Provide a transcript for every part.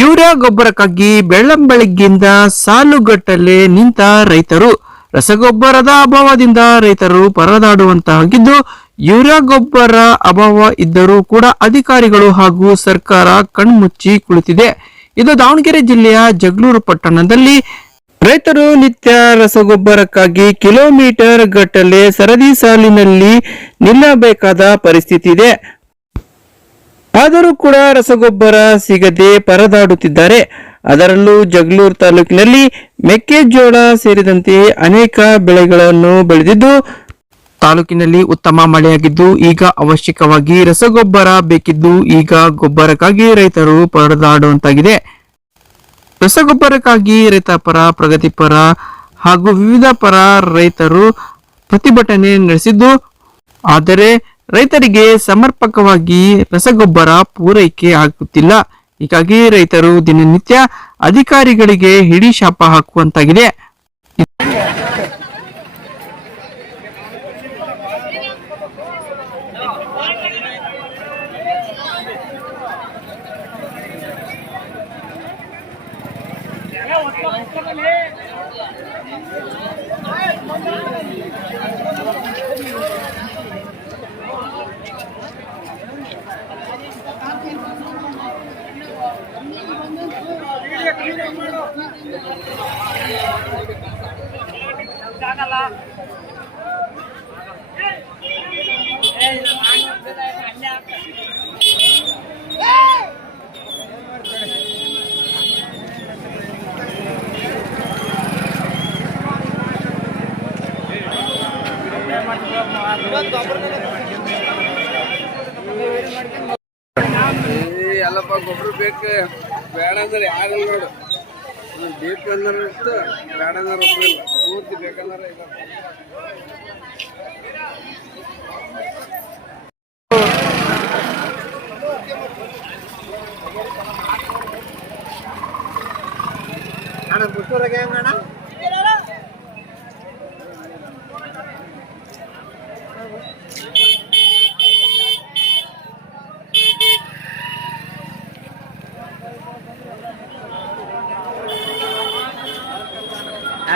Urea ಗೊಬ್ಬರಕ್ಕಾಗಿ ಬೆಳ್ಳಂಬೆಳಗ್ಗಿಂದ ಸಾಲುಗಟ್ಟಲೆ ನಿಂತ ರೈತರು. ರಸಗೊಬ್ಬರದ ಅಭಾವದಿಂದ ರೈತರು ಪರದಾಡುವಂತಾಗಿದ್ದು ಯೂರಿಯಾ ಗೊಬ್ಬರ ಅಭಾವ ಇದ್ದರೂ ಕೂಡ ಅಧಿಕಾರಿಗಳು ಹಾಗೂ ಸರ್ಕಾರ ಕಣ್ಮುಚ್ಚಿ ಕುಳಿತಿದೆ. ಇದು ದಾವಣಗೆರೆ ಜಿಲ್ಲೆಯ ಜಗಳೂರು ಪಟ್ಟಣದಲ್ಲಿ ರೈತರು ನಿತ್ಯ ರಸಗೊಬ್ಬರಕ್ಕಾಗಿ ಕಿಲೋಮೀಟರ್ ಗಟ್ಟಲೆ ಸರದಿ ಸಾಲಿನಲ್ಲಿ ನಿಲ್ಲಬೇಕಾದ ಪರಿಸ್ಥಿತಿ ಇದೆ. ಆದರೂ ಕೂಡ ರಸಗೊಬ್ಬರ ಸಿಗದೆ ಪರದಾಡುತ್ತಿದ್ದಾರೆ. ಅದರಲ್ಲೂ ಜಗಳೂರು ತಾಲೂಕಿನಲ್ಲಿ ಮೆಕ್ಕೆಜೋಳ ಸೇರಿದಂತೆ ಅನೇಕ ಬೆಳೆಗಳನ್ನು ಬೆಳೆದಿದ್ದು, ತಾಲೂಕಿನಲ್ಲಿ ಉತ್ತಮ ಮಳೆಯಾಗಿದ್ದು, ಈಗ ಅವಶ್ಯಕವಾಗಿ ರಸಗೊಬ್ಬರ ಬೇಕಿದ್ದು ಈಗ ಗೊಬ್ಬರಕ್ಕಾಗಿ ರೈತರು ಪರದಾಡುವಂತಾಗಿದೆ. ರಸಗೊಬ್ಬರಕ್ಕಾಗಿ ರೈತ ಪರ ಪ್ರಗತಿಪರ ಹಾಗೂ ವಿವಿಧ ಪರ ರೈತರು ಪ್ರತಿಭಟನೆ ನಡೆಸಿದ್ದು, ಆದರೆ ರೈತರಿಗೆ ಸಮರ್ಪಕವಾಗಿ ರಸಗೊಬ್ಬರ ಪೂರೈಕೆ ಆಗುತ್ತಿಲ್ಲ. ಹೀಗಾಗಿ ರೈತರು ದಿನನಿತ್ಯ ಅಧಿಕಾರಿಗಳಿಗೆ ಹಿಡಿ ಶಾಪ ಹಾಕುವಂತಾಗಿದೆ. ಎಲ್ಲಪ್ಪ ಗೊಬ್ಬರ ಬೇಕು? ಬೇಡ ಅಂದ್ರೆ ಯಾರು ನೋಡು ಬೇಕು ಅಂದ್ರೆ ಇತ್ತು ಬೇಡ ಅಂದ್ರೆ ಒಬ್ರು ಇಲ್ಲ. ಪೂರ್ತಿ ಬೇಕಂದ್ರೆ ಇಲ್ಲ. ಅಣ್ಣ, ಪುತ್ತೂರಾಗ ಹೆಂಗಣ್ಣ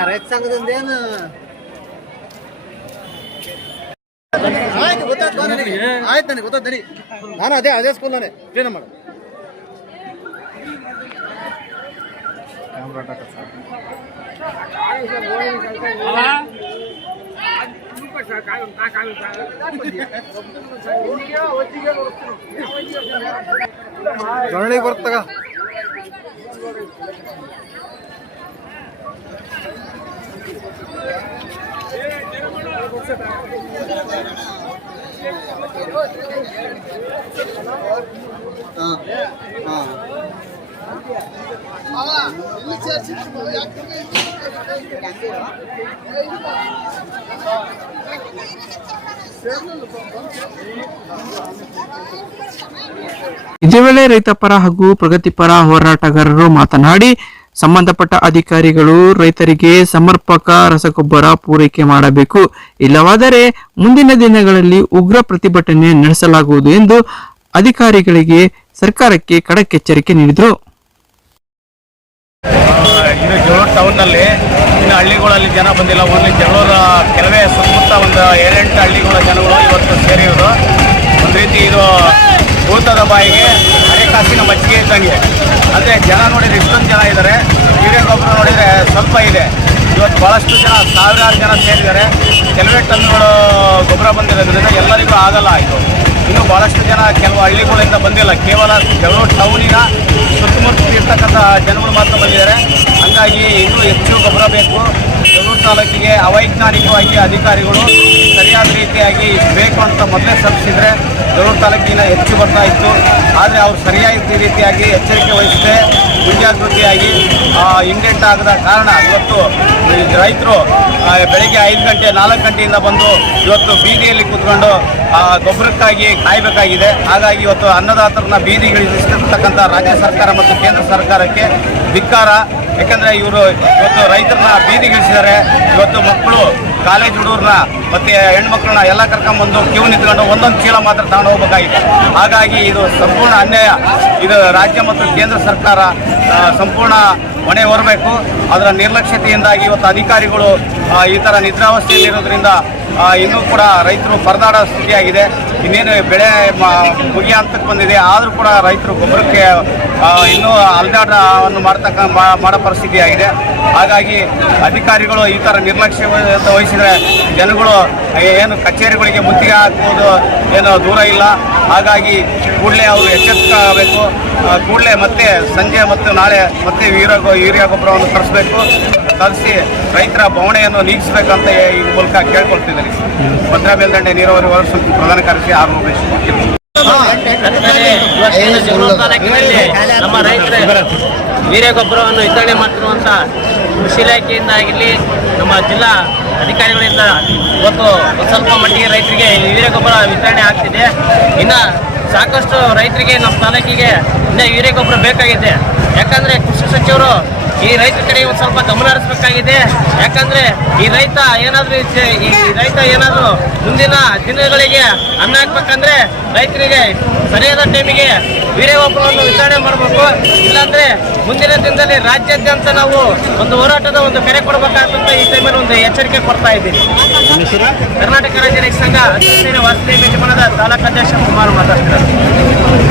ರೈತ ಸಂಘದಿಂದ ಏನು? ಆಯ್ತು ಗೊತ್ತಾಯ್ತು ನನಗೆ. ಆಯ್ತು ನನಗೆ ಗೊತ್ತಾಯ್ತು ನಡಿ. ನಾನು ಅದೇ ಅದೇ ಸ್ಕೂಲ್ ನಾನೇ. ಕ್ಲೀನ್ ಮಾಡು ಜೊಳ್ಳಿಗೆ ಬರ್ತಗ. ಇದೇ ವೇಳೆ ರೈತ ಪರ ಹಾಗೂ ಪ್ರಗತಿಪರ ಹೋರಾಟಗಾರರು ಮಾತನಾಡಿ ಸಂಬಂಧಪಟ್ಟ ಅಧಿಕಾರಿಗಳು, ರೈತರಿಗೆ ಸಮರ್ಪಕ ರಸಗೊಬ್ಬರ ಪೂರೈಕೆ ಮಾಡಬೇಕು. ಇಲ್ಲವಾದರೆ ಮುಂದಿನ ದಿನಗಳಲ್ಲಿ ಉಗ್ರ ಪ್ರತಿಭಟನೆ ನಡೆಸಲಾಗುವುದು ಎಂದು ಅಧಿಕಾರಿಗಳಿಗೆ ಸರ್ಕಾರಕ್ಕೆ ಖಡಕ್ ಎಚ್ಚರಿಕೆ ನೀಡಿದರು ಹಳ್ಳಿಗಳಲ್ಲಿ ಜನ ಬಂದಿಲ್ಲ. ಓನ್ಲಿ ಜನರ ಕೆಲವೇ ಸುತ್ತಮುತ್ತ ಒಂದು ಏಳೆಂಟು ಹಳ್ಳಿಗಳ ಜನಗಳು ಇವತ್ತು ಸೇರಿರೋದು. ಒಂದು ರೀತಿ ಇದು ಭೂತದ ಬಾಯಿಗೆ ಅರೆಕಾಸಿನ ಮಜ್ಜಿಗೆ ಇದ್ದಂಗೆ. ಅಂದರೆ ಜನ ನೋಡಿದರೆ ಇಷ್ಟೊಂದು ಜನ ಇದ್ದಾರೆ ಹಿರಿಯ ಗೊಬ್ಬರ ನೋಡಿದರೆ ಸ್ವಲ್ಪ ಇದೆ. ಇವತ್ತು ಭಾಳಷ್ಟು ಜನ, ಸಾವಿರಾರು ಜನ ಸೇರಿದ್ದಾರೆ. ಕೆಲವೇ ಟನ್ಗಳು ಗೊಬ್ಬರ ಬಂದಿರೋದ್ರಿಂದ ಎಲ್ಲರಿಗೂ ಆಗಲ್ಲ ಇದು. ಇನ್ನು ಭಾಳಷ್ಟು ಜನ ಕೆಲವು ಹಳ್ಳಿಗಳಿಂದ ಬಂದಿಲ್ಲ. ಕೇವಲ ಕೆಲವು ಟೌನಿನ ಸುತ್ತಮುತ್ತ ಇರ್ತಕ್ಕಂಥ ಜನಗಳು ಮಾತ್ರ ಬಂದಿದ್ದಾರೆ. ಹಂಗಾಗಿ ಇನ್ನೂ ಹೆಚ್ಚು ಗೊಬ್ಬರ ಬೇಕು. ಜಗಳೂರು ತಾಲೂಕಿಗೆ ಅವೈಜ್ಞಾನಿಕವಾಗಿ ಅಧಿಕಾರಿಗಳು ರೀತಿಯಾಗಿ ಬೇಕು ಅಂತ ಮೊದಲೇ ಸಲ್ಲಿಸಿದ್ರೆ ಜಗಳೂರು ತಾಲೂಕಿನ ಹೆಚ್ಚು ಬರ್ತಾ ಇತ್ತು. ಆದರೆ ಅವರು ಸರಿಯಾಗಿ ರೀತಿಯಾಗಿ ಎಚ್ಚರಿಕೆ ವಹಿಸದೆ ಮುಂಜಾಗೃತಿಯಾಗಿ ಇಂಡೆಂಟ್ ಆಗದ ಕಾರಣ ಇವತ್ತು ರೈತರು ಬೆಳಗ್ಗೆ ಐದು ಗಂಟೆ, ನಾಲ್ಕು ಗಂಟೆಯಿಂದ ಬಂದು ಇವತ್ತು ಬೀದಿಯಲ್ಲಿ ಕೂತ್ಕೊಂಡು ಗೊಬ್ಬರಕ್ಕಾಗಿ ಕಾಯಬೇಕಾಗಿದೆ. ಹಾಗಾಗಿ ಇವತ್ತು ಅನ್ನದಾತರನ್ನ ಬೀದಿಗಿಳಿಸಿರ್ತಕ್ಕಂಥ ರಾಜ್ಯ ಸರ್ಕಾರ ಮತ್ತು ಕೇಂದ್ರ ಸರ್ಕಾರಕ್ಕೆ ಧಿಕ್ಕಾರ. ಯಾಕಂದರೆ ಇವರು ಇವತ್ತು ರೈತರನ್ನ ಬೀದಿಗಿಳಿಸಿದ್ದಾರೆ ಇವತ್ತು ಮಕ್ಕಳು ಕಾಲೇಜ್ ಹುಡುಗರನ್ನ ಮತ್ತೆ ಹೆಣ್ಮಕ್ಳನ್ನ ಎಲ್ಲ ಕರ್ಕೊಂಡ್ಬಂದು ಕ್ಯೂ ನಿಂತ್ಕೊಂಡು ಒಂದೊಂದು ಚೀಲ ಮಾತ್ರ ತಗೊಂಡು ಹೋಗ್ಬೇಕಾಗಿದೆ ಹಾಗಾಗಿ ಇದು ಸಂಪೂರ್ಣ ಅನ್ಯಾಯ. ಇದು ರಾಜ್ಯ ಮತ್ತು ಕೇಂದ್ರ ಸರ್ಕಾರ ಸಂಪೂರ್ಣ ಹೊಣೆ ಹೊರಬೇಕು. ಅದರ ನಿರ್ಲಕ್ಷ್ಯತೆಯಿಂದಾಗಿ ಇವತ್ತು ಅಧಿಕಾರಿಗಳು ಈ ಥರ ನಿದ್ರಾವಸ್ಥೆಯಲ್ಲಿರೋದ್ರಿಂದ ಇನ್ನೂ ಕೂಡ ರೈತರು ಪರದಾಡ ಸ್ಥಿತಿಯಾಗಿದೆ ಇನ್ನೇನು ಬೆಳೆ ಮುಗಿಯ ಹಂತಕ್ಕೆ ಬಂದಿದೆ. ಆದರೂ ಕೂಡ ರೈತರು ಗೊಬ್ಬರಕ್ಕೆ ಇನ್ನೂ ಅಲ್ದಾಟವನ್ನು ಮಾಡ್ತಕ್ಕ ಮಾಡೋ ಪರಿಸ್ಥಿತಿ ಆಗಿದೆ ಹಾಗಾಗಿ ಅಧಿಕಾರಿಗಳು ಈ ಥರ ನಿರ್ಲಕ್ಷ್ಯ ವಹಿಸಿದರೆ ಜನಗಳು, ಏನು ಕಚೇರಿಗಳಿಗೆ ಮುತ್ತಿಗೆ ಹಾಕುವುದು ಏನು ದೂರ ಇಲ್ಲ. ಹಾಗಾಗಿ ಕೂಡಲೇ ಅವರು ಎಚ್ಚೆತ್ತಬೇಕು ಕೂಡಲೇ ಮತ್ತೆ ಸಂಜೆ ಮತ್ತು ನಾಳೆ ಮತ್ತೆ ಗೊ- ಯೂರಿಯಾ ಗೊಬ್ಬರವನ್ನು ತರಿಸಬೇಕು. ತರಿಸಿ ರೈತರ ಬವಣೆಯನ್ನು ನೀಗಿಸಬೇಕಂತ ಈ ಮೂಲಕ ಕೇಳ್ಕೊಳ್ತಿದ್ದೀನಿ. ಭದ್ರಾ ಮೇಲ್ದಂಡೆ ನೀರಾವರಿ ವ್ಯವಸ್ಥೆ ಪ್ರಧಾನ ಕಾರ್ಯದರ್ಶಿ ಆರ್ ಜಗಳೂರು ನಮ್ಮ ರೈತರ, ವೀರ್ಯ ಗೊಬ್ಬರವನ್ನು ವಿತರಣೆ ಮಾಡ್ತಿರುವಂಥ ಕೃಷಿ ಇಲಾಖೆಯಿಂದ ಆಗಿರಲಿ ನಮ್ಮ ಜಿಲ್ಲಾ ಅಧಿಕಾರಿಗಳಿಂದ ಇವತ್ತು ಸ್ವಲ್ಪ ಮಟ್ಟಿಗೆ ರೈತರಿಗೆ ಯೂರಿಯಾ ಗೊಬ್ಬರ ವಿತರಣೆ ಆಗ್ತಿದೆ. ಇನ್ನು ಸಾಕಷ್ಟು ರೈತರಿಗೆ ನಮ್ಮ ತಾಲೂಕಿಗೆ ಇನ್ನು ಯೂರಿಯಾ ಗೊಬ್ಬರ ಬೇಕಾಗಿದೆ. ಯಾಕಂದರೆ ಕೃಷಿ ಸಚಿವರು ಈ ರೈತರ ಕಡೆ ಒಂದು ಸ್ವಲ್ಪ ಗಮನ ಹರಿಸಬೇಕಾಗಿದೆ. ಯಾಕಂದರೆ ಈ ರೈತ ಏನಾದರೂ ಈ ರೈತ ಏನಾದರೂ ಮುಂದಿನ ದಿನಗಳಿಗೆ ಅನ್ನ ಹಾಕ್ಬೇಕಂದ್ರೆ ರೈತರಿಗೆ ಸರಿಯಾದ ಟೈಮಿಗೆ ಬೇರೆ ಒಬ್ಬರನ್ನು ವಿತರಣೆ ಮಾಡಬೇಕು. ಇಲ್ಲಾಂದ್ರೆ ಮುಂದಿನ ದಿನದಲ್ಲಿ ರಾಜ್ಯಾದ್ಯಂತ ನಾವು ಒಂದು ಹೋರಾಟದ ಒಂದು ಕರೆ ಕೊಡಬೇಕಾದಂತ ಈ ಟೈಮಲ್ಲಿ ಒಂದು ಎಚ್ಚರಿಕೆ ಕೊಡ್ತಾ ಇದ್ದೀನಿ ಕರ್ನಾಟಕ ರಾಜ್ಯ ರೈತ ಸಂಘ ಹಸಿರು ಸೇನೆ ತಾಲೂಕು ಯಜಮಾನದ ತಾಲೂಕಾಧ್ಯಕ್ಷ ಕುಮಾರ್ ಮಾತಾಡ್ತಿದ್ದಾರೆ.